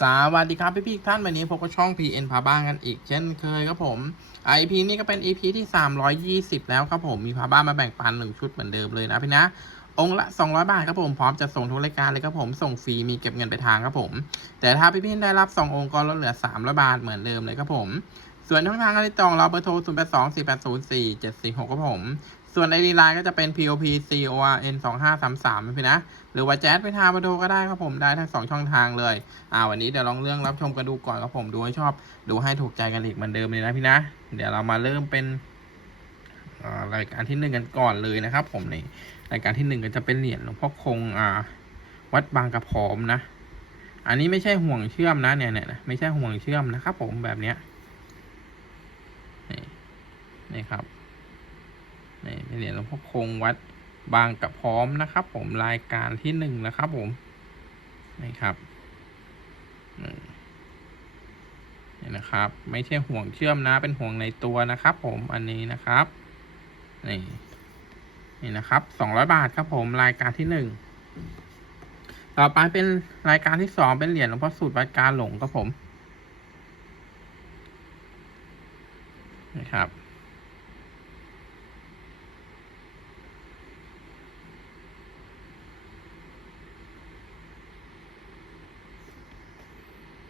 สวัสดีครับพี่พี่ท่านวันนี้พบกับช่อง PN พาบ้านกันอีกเช่นเคยครับผม IP นี่ก็เป็น EP ที่ 320 แล้วครับผมมีพาบ้านมาแบ่งปันหนึ่งชุดเหมือนเดิมเลยนะพี่นะ องละ 200 บาทครับผมพร้อมจะส่งทุกรายการเลยครับผมส่งฟรีมีเก็บเงินไปทางครับผม แต่ถ้าพี่พี่ได้รับ 2 องค์ก็ลดเหลือ300บาทเหมือนเดิมเลยครับผมส่วนช่องทางการติดต่อเราเบอร์โทร 0 8 2 4 8 0 4 7 4 6ครับผม ส่วนไอดีไลน์ก็จะเป็น POP CORN 2 5 3 3พี่นะ หรือว่าแจ๊ดไปทาบอร์โทรก็ได้ครับผมได้ทั้งสองช่องทางเลย อ่าวันนี้เดี๋ยวลองเรื่องรับชมกันดูก่อนครับผมดูให้ชอบ ดูให้ถูกใจกันอีกเหมือนเดิมเลยนะพี่นะ เดี๋ยวเรามาเริ่มเป็นรายการที่หนึ่งกันก่อนเลยนะครับผมในรายการที่หนึ่งก็จะเป็นเหรียญหลวงพ่อคงอ่า วัดบางกระพร้อมนะ อันนี้ไม่ใช่ห่วงเชื่อมนะเนี่ยเนี่ยไม่ใช่ห่วงเชื่อมนะครับผมแบบเนี้ยนี่นี่ครับ นี่เป็นเหรียญหลวงพ่อคงวัดบางกระพร้อมนะครับ ผมรายการที่หนึ่งนะครับ ผมนี่ครับนี่นะครับ ไม่ใช่ห่วงเชื่อมนะ เป็นห่วงในตัวนะครับ ผมอันนี้นะครับนี่นี่นะครับสองร้อยบาทครับ ผมรายการที่หนึ่งต่อไปเป็นรายการที่สองเป็นเหรียญหลวงพ่อสูตรวัดการหลงครับผมนะครับ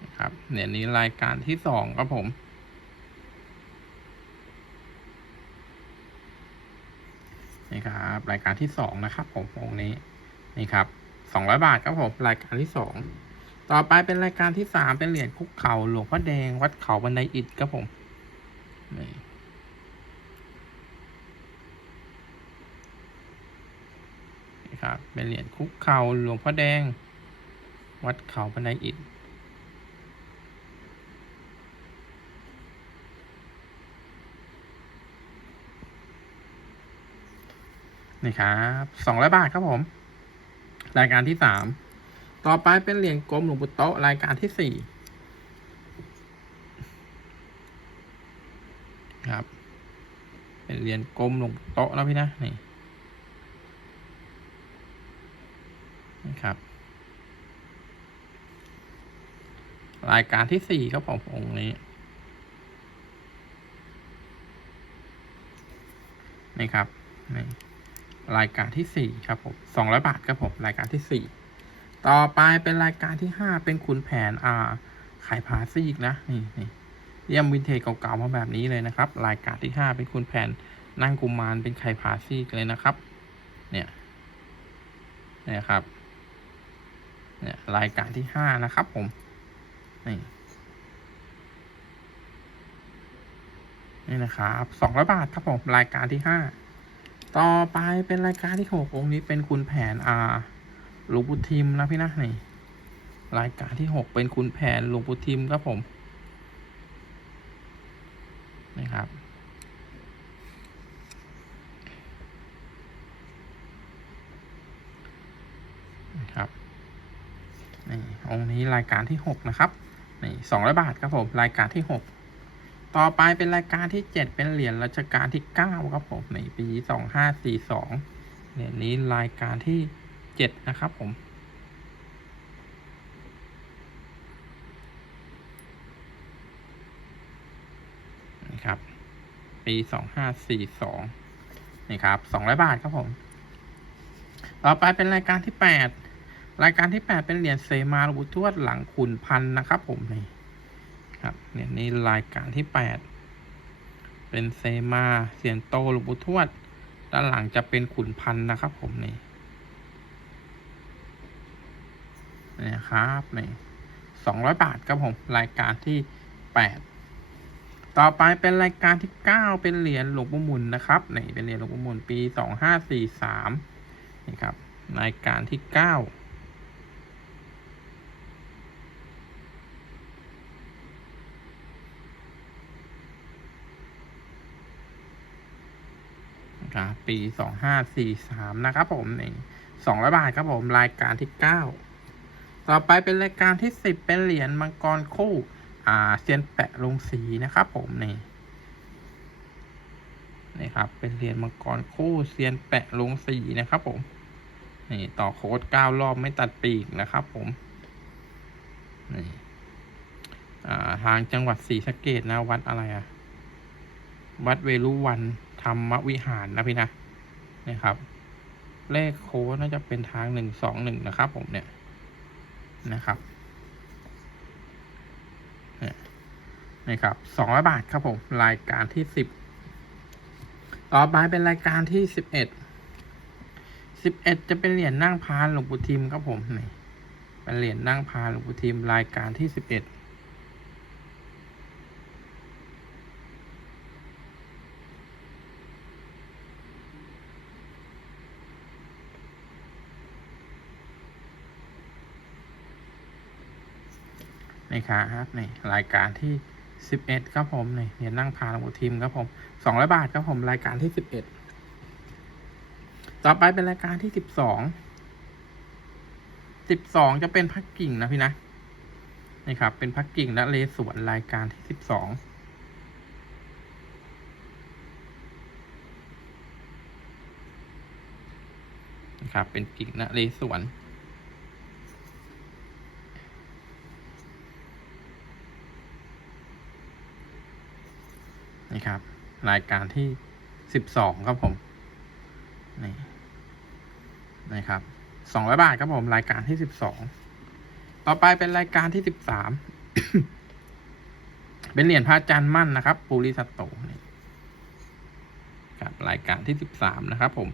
นะครับ เหรียนี้รายการที่สองครับผม นี่ครับ รายการที่สองนะครับ ผมองนี้ นี่ครับสองร้อยบาทครับผมรายการที่สองต่อไปเป็นรายการที่สามเป็นเหรียญคุกเข่าหลวงพ่อแดงวัดเขาบันไดอิฐครับผมนี่ครับเป็นเหรียญคุกเข่าหลวงพ่อแดง วัดเขาบันไดอิฐ นี่ครับสองร้อยบาทครับผม รายการที่สามต่อไปเป็นเหรียญกลมหลวงปู่โตะรายการที่สี่ครับ เป็นเหรียญกลมหลวงปู่โตะแล้วพี่นะนี่นี่ครับรายการที่สี่ครับผมองค์นี้นี่ครับนี่ รายการที่สี่ครับผมสองร้อยบาทครับผมรายการที่สี่ต่อไปเป็นรายการที่ห้าเป็นขุนแผนอ่าขายผาซีกนะนี่นี่เยี่ยมวินเทจเก่าๆมาแบบนี้เลยนะครับ รายการที่ห้าเป็นขุนแผนนั่งกุมารเป็นไข่ผาซีกเลยนะครับ เนี่ยเนี่ยครับเนี่ยรายการที่ห้านะครับผมนี่นี่นะครับสองร้อยบาทครับผมรายการที่ห้า ต่อไปเป็นรายการที่หกองค์นี้เป็นคุณแผนอาหลวงปู่ทิมนะพี่นะนี่รายการที่หกเป็นคุณแผนหลวงปู่ทิมครับผมนี่ครับนี่ครับนี่องค์นี้รายการที่หกนะครับนี่สองร้อยบาทครับผมรายการที่หก ต่อไปเป็นรายการที่เจ็ดเป็นเหรียญรัชกาลที่เก้าครับผมในปีสองห้าสี่สองเหรียญนี้รายการที่เจ็ดนะครับผมนี่ครับ ปีสองห้าสี่สองนี่ครับสองร้อยบาทครับผม ต่อไปเป็นรายการที่แปดรายการที่แปดเป็นเหรียญเซมาลูทวดหลังขุนพันธ์นะครับผมนี่ ครับเนี่ยในรายการที่ 8 เป็นเซมาเสียนโตหลวงปู่ทวด ด้านหลังจะเป็นขุนพันธ์นะครับ ผมนี่นี่ครับนี่สองร้อยบาทครับผมรายการที่ 8 ต่อไปเป็นรายการที่ 9 เป็นเหรียญหลวงปู่มุนนะครับนี่เป็นเหรียญหลวงปู่มุนปี 2543นี่ครับรายการที่ 9 ปีสองห้าสี่สามนะครับผมนี่สองร้อยบาทครับผมรายการที่เก้าต่อไปเป็นรายการที่สิบเป็นเหรียญมังกรคู่ อ่าเซียนแปะลงสีนะครับผมนี่นี่ครับ เป็นเหรียญมังกรคู่เซียนแปะลงสีนะครับผมนี่ต่อโค้ดเก้ารอบไม่ตัดปีกนะครับผมนี่อ่าทางจังหวัดศรีสะเกดนะวัดอะไรอะวัดเวรุวัน ธรรมวิหารนะพี่นะนะครับ เลขโค้ดน่าจะเป็นทางหนึ่งสองหนึ่งนะครับ ผมเนี่ยนะครับเนี่ยนะครับสองร้อยบาทครับผม รายการที่สิบต่อไปเป็นรายการที่สิบเอ็ดสิบเอ็ดจะเป็นเหรียญนั่งพานหลวงปู่ทิมครับผมนี่เป็นเหรียญนั่งพานหลวงปู่ทิมรายการที่สิบเอ็ด นี่ครับนี่รายการที่สิบเอ็ดครับผมนี่เหรียนั่งพาลงทิมครับผมสองร้อยบาทครับผมรายการที่สิบเอ็ดต่อไปเป็นรายการที่สิบสองสิบสองจะเป็นพักกิ่งนะพี่นะนี่ครับ เป็นพักกิ่งและเลสวนรายการที่สิบสองนะครับเป็นกิ่งและเลสวน นี่ครับ รายการที่สิบสองครับผม นี่นะครับสองร้อยบาทครับผมรายการที่สิบสองต่อไปเป็นรายการที่สิบสามเป็นเหรียญพระจันทร์มั่นนะครับ ปูริสัตโตนี่ครับรายการที่สิบสามนะครับผม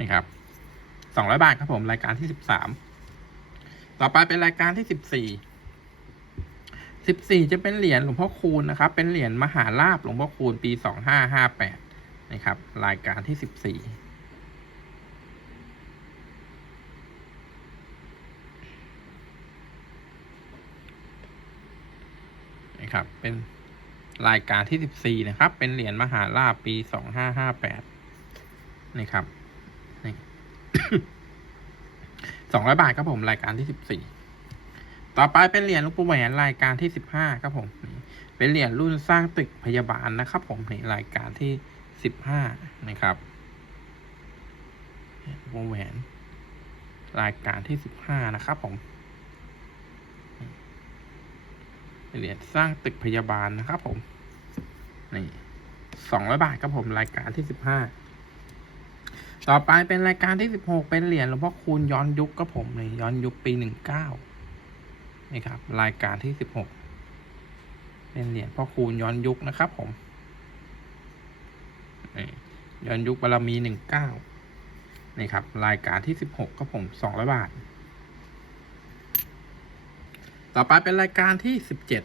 นี่ครับสองร้อยบาทครับผมรายการที่สิบสามต่อไปเป็นรายการที่สิบสี่สิบสี่จะเป็นเหรียญหลวงพ่อคูณนะครับ เป็นเหรียญมหาลาบหลวงพ่อคูณปีสองห้าห้าแปดนะครับ รายการที่สิบสี่นะครับ เป็นรายการที่สิบสี่นะครับ เป็นเหรียญมหาลาบปีสองห้าห้าแปดนี่ครับ สองร้อยบาทครับผมรายการที่สิบสี่ต่อไปเป็นเหรียญลูกปูแหวนรายการที่สิบห้าครับผมเป็นเหรียญรุ่นสร้างตึกพยาบาลนะครับผมในรายการที่สิบห้านะครับเหรียญหลวงแหวนรายการที่สิบห้านะครับผมเหรียญสร้างตึกพยาบาลนะครับผมนี่สองร้อยบาทครับผมรายการที่สิบห้า ต่อไปเป็นรายการที่สิบหกเป็นเหรียญหลวงพ่อคูณย้อนยุคครับผมเลยย้อนยุคปีหนึ่งเก้านี่ครับ รายการที่สิบหกเป็นเหรียญพ่อคูณย้อนยุคนะครับ ผมย้อนยุคบารมีหนึ่งเก้านี่ครับ รายการที่สิบหกครับผมสองร้อยบาท ต่อไปเป็นรายการที่สิบเจ็ด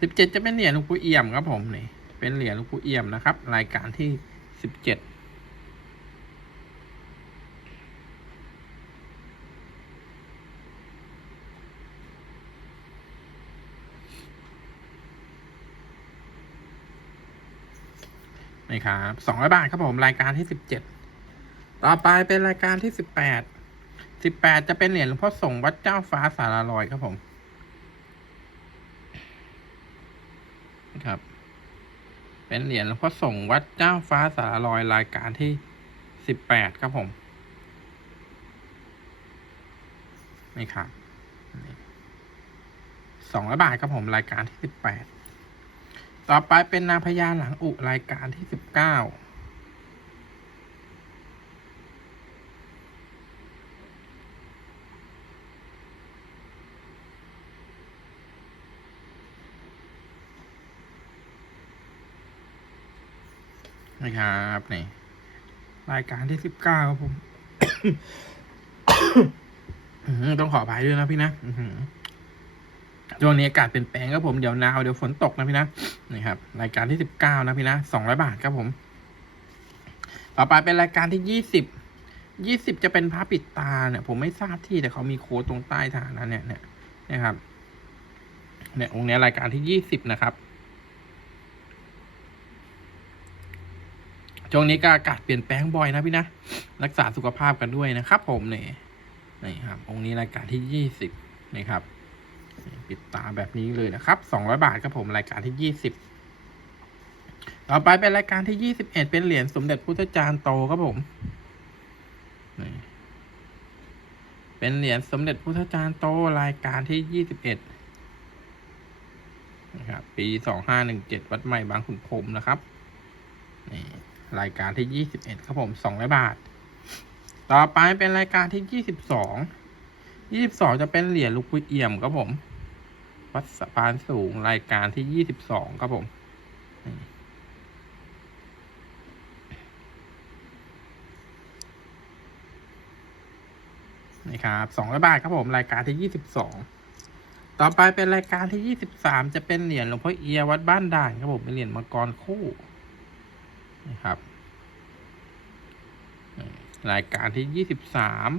สิบเจ็ดจะเป็นเหรียญหลวงปู่เอี่ยมครับผมนี่เป็นเหรียญหลวงปู่เอี่ยมนะครับ รายการที่สิบเจ็ด นี่ครับสองร้อยบาทครับผมรายการที่สิบเจ็ดต่อไปเป็นรายการที่สิบแปดสิบแปดจะเป็นเหรียญหลวงพ่อสงวัดเจ้าฟ้าสารลอยครับผมนะครับ เป็นเหรียญหลวงพ่อสงวัดเจ้าฟ้าสารลอยรายการที่สิบแปดครับผมนี่ครับสองร้อยบาทครับผมรายการที่สิบแปด ต่อไปเป็นนางพญาหลังอุรายการที่สิบเก้านะครับนี่รายการที่สิบเก้าครับผม ต้องขออภัยด้วยนะพี่นะอือ ช่วงนี้อากาศเปลี่ยนแปลงครับผมเดี๋ยวหนาวเดี๋ยวฝนตกนะพี่นะนี่ครับรายการที่สิบเก้านะพี่นะสองร้อยบาทครับผม ต่อไปเป็นรายการที่ยี่สิบยี่สิบจะเป็นพระปิดตาเนี่ย ผมไม่ทราบที่แต่เขามีโค้ดตรงใต้ฐานนะเนี่ยเนี่ยนะครับ เนี่ยองค์นี้รายการที่ยี่สิบนะครับช่วงนี้ก็อากาศเปลี่ยนแปลงบ่อยนะพี่นะรักษาสุขภาพกันด้วยนะครับ ผมเนี่ยนี่ครับองค์นี้รายการที่ยี่สิบนี่ครับ ปิดตาแบบนี้เลยนะครับสองร้อยบาทครับผมรายการที่ยี่สิบต่อไปเป็นรายการที่ยี่สิบเอ็ดเป็นเหรียญสมเด็จพุทธจารย์โตครับผมนี่เป็นเหรียญสมเด็จพุทธจารย์โตรายการที่ยี่สิบเอ็ดนะครับปีสองห้าหนึ่งเจ็ดวัดใหม่บางขุนพรหมนะครับนี่รายการที่ยี่สิบเอ็ดครับผมสองร้อยบาท ต่อไปเป็นรายการที่ยี่สิบสอง ยี่สิบสองจะเป็นเหรียญลูกพุยเอี่ยมครับผม วัดสะพานสูงรายการที่ยี่สิบสองครับผมนี่ครับสองร้อยบาทครับผมรายการที่ยี่สิบสองต่อไปเป็นรายการที่ยี่สิบสามจะเป็นเหรียญหลวงพ่อเอียวัดบ้านด่านครับผมเป็นเหรียญมังกรคู่นะครับ รายการที่ยี่สิบสาม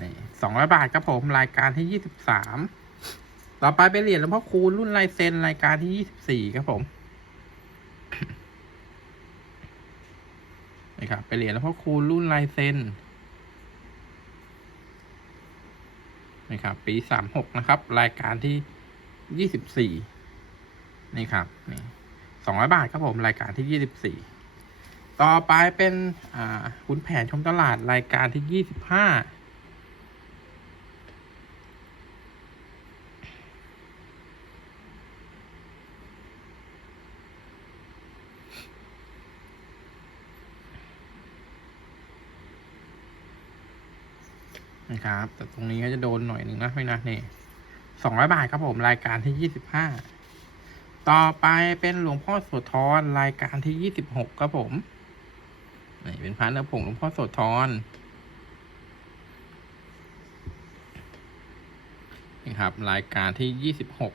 นี่ สองร้อยบาทครับผมรายการที่ยี่สิบสามต่อไปเป็นเหรียญหลวงพ่อคูณรุ่นลายเซ็นรายการที่ยี่สิบสี่ครับผมนี่ครับเป็นเหรียญหลวงพ่อคูณรุ่นลายเซ็นนี่ครับ ปีสามหกนะครับ รายการที่ยี่สิบสี่นี่ครับนี่สองร้อยบาทครับผมรายการที่ยี่สิบสี่ต่อไปเป็นอ่าคุณแผนชมตลาดรายการที่ยี่สิบห้า นะครับแต่ตรงนี้ก็จะโดนหน่อยหนึ่งนะไม่นะนี่สองร้อยบาทครับผมรายการที่ยี่สิบห้าต่อไปเป็นหลวงพ่อโสธรรายการที่ยี่สิบหกครับผมนี่เป็นพระเนื้อผงหลวงพ่อโสธรนี่ครับรายการที่ยี่สิบหก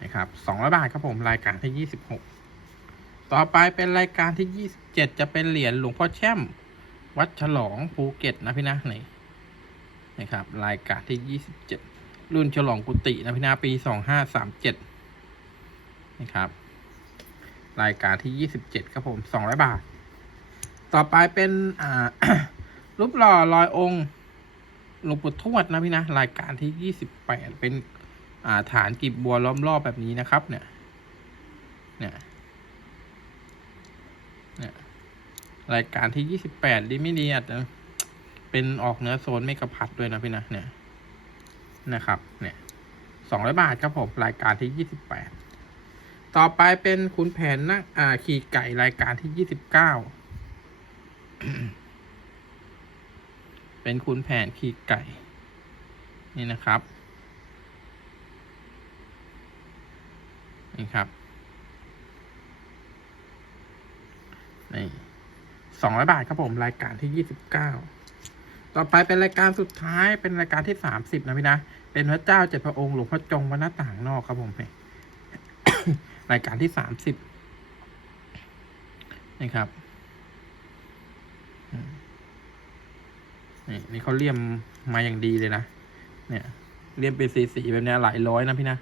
นะครับสองร้อยบาทครับผมรายการที่ยี่สิบหกต่อไปเป็นรายการที่ยี่สิบเจ็ดจะเป็นเหรียญหลวงพ่อแช่ม วัดฉลองภูเก็ตนะพี่นะนี่นะครับรายการที่ยี่สิบเจ็ดรุ่นฉลองกุฏินะพี่นะปีสองห้าสามเจ็ดนะครับ รายการที่ยี่สิบเจ็ดครับผมสองร้อยบาท ต่อไปเป็นอ่ารูปหล่อลอยองค์หลวงปู่ทวดนะพี่นะรายการที่ยี่สิบแปดเป็นอ่าฐานกีบบัวล้อมรอบแบบนี้นะครับ เนี่ย เนี่ย เนี่ย รายการที่ยี่สิบแปดดีไม่ดีอาจจะเป็นออกเนื้อโซนไม่กระพัดด้วยนะพี่นะเนี่ยนะครับ เนี่ยสองร้อยบาทครับผมรายการที่ยี่สิบแปดต่อไปเป็นขุนแผนนะอ่าขี่ไก่รายการที่ยี่สิบเก้าเป็นขุนแผนขี่ไก่ นี่นะครับนี่ครับนี่ สองร้อยบาทครับผมรายการที่ยี่สิบเก้าต่อไปเป็นรายการสุดท้ายเป็นรายการที่สามสิบนะพี่นะ เป็นพระเจ้าเจ็ดพระองค์หลวงพ่อจงวัดหน้าต่างนอกครับผมนี่รายการที่สามสิบนี่ครับนี่นี่เขาเลี่ยมมาอย่างดีเลยนะเนี่ย เลี่ยมเป็นสีสีๆแบบนี้หลายร้อยนะพี่นะ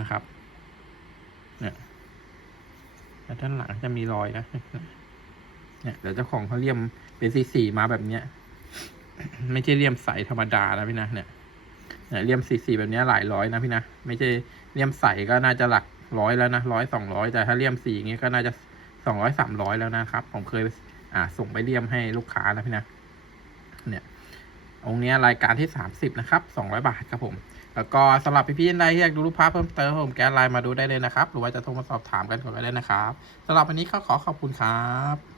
นะครับ เนี่ย แล้วด้านหลังจะมีรอยนะเนี่ยเดี๋ยวเจ้าของเขาเลี่ยมเป็นสีสีมาแบบเนี้ย ไม่ใช่เลี่ยมใสธรรมดานะพี่นะเนี่ยเนี่ยเลี่ยมสีสีแบบนี้หลายร้อยนะพี่นะไม่ใช่เลี่ยมใสก็น่าจะหลักร้อยแล้วนะร้อยสองร้อยแต่ถ้าเลี่ยมสีอย่างงี้ก็น่าจะสองร้อยสามร้อยแล้วนะครับ ผมเคย อ่า ส่งไปเลี่ยมให้ลูกค้านะพี่นะเนี่ยองค์นี้รายการที่สามสิบนะครับสองร้อยบาทครับผม แล้วก็สำหรับพี่ๆท่านใดที่อยากดูรูปภาพเพิ่มเติมผมแก้ไลน์มาดูได้เลยนะครับ หรือว่าจะโทรมาสอบถามกันก่อนก็ได้นะครับสำหรับวันนี้ก็ขอขอบคุณครับ